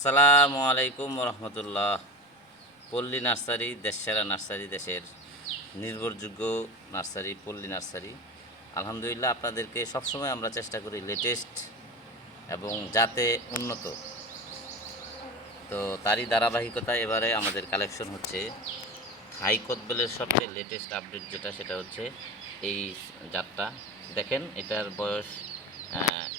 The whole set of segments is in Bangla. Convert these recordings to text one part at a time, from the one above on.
আসসালামু আলাইকুম রহমতুল্লাহ পল্লী নার্সারি, দেশসেরা নার্সারি, দেশের নির্ভরযোগ্য নার্সারি, পল্লী নার্সারি। আলহামদুলিল্লাহ আপনাদেরকে সবসময় আমরা চেষ্টা করি লেটেস্ট এবং যাতে উন্নত। তো তারই ধারাবাহিকতা এবারে আমাদের কালেকশন হচ্ছে। হাই কদবেলের সবচেয়ে লেটেস্ট আপডেট যেটা, সেটা হচ্ছে এই জাতটা। দেখেন, এটার বয়স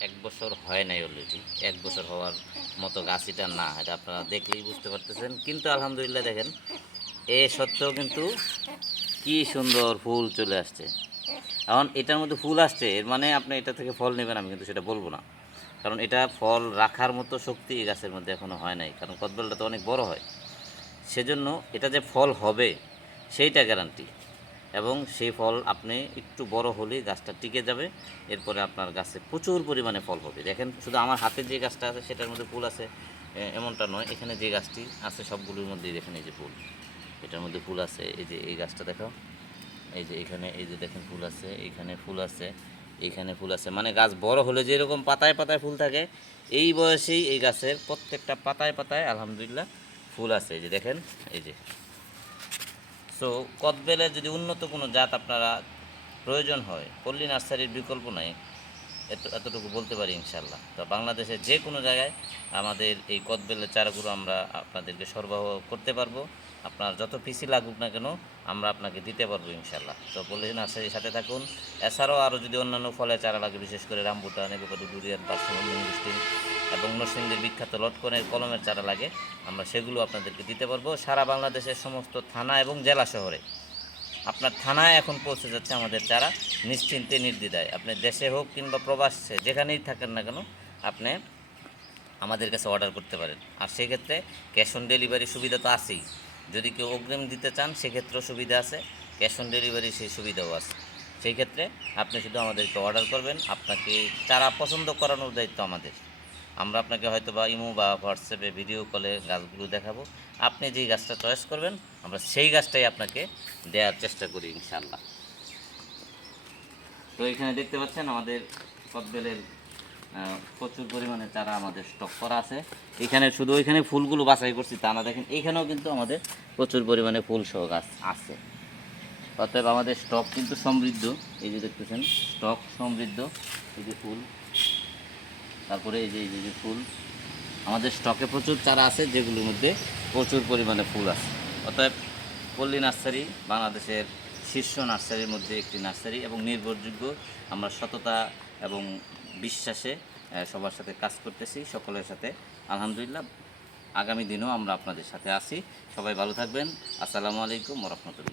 এক বছর হয় নাই অলরেডি এক বছর হওয়ার মতো গাছ এটা না, এটা আপনারা দেখলেই বুঝতে পারতেছেন। কিন্তু আলহামদুলিল্লাহ দেখেন, এ সত্ত্বেও কিন্তু কি সুন্দর ফুল চলে আসছে। এখন এটার মধ্যে ফুল আসছে, এর মানে আপনি এটা থেকে ফল নেবেন, আমি কিন্তু সেটা বলব না। কারণ এটা ফল রাখার মতো শক্তি এই গাছের মধ্যে এখনও হয় নাই, কারণ কদবেলটা তো অনেক বড় হয়। সেজন্য এটা যে ফল হবে, সেইটা গ্যারান্টি এবং সেই ফল আপনি একটু বড় হলেই গাছটা টিকে যাবে। এরপরে আপনার গাছে প্রচুর পরিমাণে ফল হবে। দেখেন, শুধু আমার হাতে যে গাছটা আছে, সেটার মধ্যে ফুল আছে। এমনটা নয়, এখানে যে গাছটি আছে, সবগুলোর মধ্যেই দেখেন এই যে ফুল। এটার মধ্যে ফুল আছে, এই যে এই গাছটা দেখো। এই যে এখানে, এই যে দেখেন ফুল আছে এইখানে ফুল আছে এইখানে ফুল আছে। মানে গাছ বড় হলে যেরকম পাতায় পাতায় ফুল থাকে, এই বয়সেই এই গাছের প্রত্যেকটা পাতায় পাতায় আলহামদুলিল্লাহ ফুল আছে। এই যে দেখেন, এই যে সো কদবেলের যদি উন্নত কোনো জাত আপনারা প্রয়োজন হয়, পল্লী নার্সারির বিকল্প নাই, এত, এতটুকু বলতে পারি ইনশাল্লাহ তো বাংলাদেশের যে কোনো জায়গায় আমাদের এই কদবেলের চারাগুলো আমরা আপনাদেরকে সরবরাহ করতে পারব। আপনার যত পিসি লাগুক না কেন, আমরা আপনাকে দিতে পারব ইনশাল্লাহ তো পল্লী নার্সারির সাথে থাকুন। এছাড়াও আরও যদি অন্যান্য ফলের চারা লাগে, বিশেষ করে রামবুটান নেবুপাটি ডুরিয়ান পার্সোনাল মিনিস্ট্রি এবং নরসিংদীর বিখ্যাত লটকনের কলমের চারা লাগে, আমরা সেগুলো আপনাদেরকে দিতে পারব। সারা বাংলাদেশের সমস্ত থানা এবং জেলা শহরে। আপনার থানায় এখন পৌঁছে যাচ্ছে আমাদের চারা নিশ্চিন্তে নির্দ্বিধায়। আপনি দেশে হোক কিংবা প্রবাসে, যেখানেই থাকেন না কেন, আপনি আমাদের কাছে অর্ডার করতে পারেন। আর সেক্ষেত্রে ক্যাশ অন ডেলিভারি সুবিধা তো আছেই। যদি কেউ অগ্রিম দিতে চান, সেক্ষেত্রেও সুবিধা আছে। ক্যাশ অন ডেলিভারি সেই সুবিধাও আছে। সেই ক্ষেত্রে আপনি শুধু আমাদেরকে অর্ডার করবেন। আপনাকে চারা পছন্দ করানোর দায়িত্ব আমাদের। আমরা আপনাকে হয়তো বা ইমো বা হোয়াটসঅ্যাপে ভিডিও কলে গাছগুলো দেখাবো। আপনি যেই গাছটা চয়েস করবেন, আমরা সেই গাছটাই আপনাকে দেওয়ার চেষ্টা করি ইনশাল্লাহ তো এখানে দেখতে পাচ্ছেন আমাদের কদবেলের প্রচুর পরিমাণে চারা আমাদের স্টক করা আছে। এখানে শুধু ওইখানে ফুলগুলো বাছাই করছি তা না, দেখেন এখানেও কিন্তু আমাদের প্রচুর পরিমাণে ফুল সহ গাছ আছে। অতএব আমাদের স্টক কিন্তু সমৃদ্ধ, এই যে দেখতেছেন স্টক সমৃদ্ধ, এই যে ফুল। তারপরে এই যে এই যে ফুল। আমাদের স্টকে প্রচুর চারা আছে, যেগুলোর মধ্যে প্রচুর পরিমাণে ফুল আছে। অতএব পল্লী নার্সারি বাংলাদেশের শীর্ষ নার্সারির মধ্যে একটি নার্সারি এবং নির্ভরযোগ্য আমরা সততা এবং বিশ্বাসে সবার সাথে কাজ করতেছি, সকলের সাথে। আলহামদুলিল্লাহ, আগামী দিনেও আমরা আপনাদের সাথে আছি। সবাই ভালো থাকবেন। আসসালামু আলাইকুম রহমতুল্লাহ।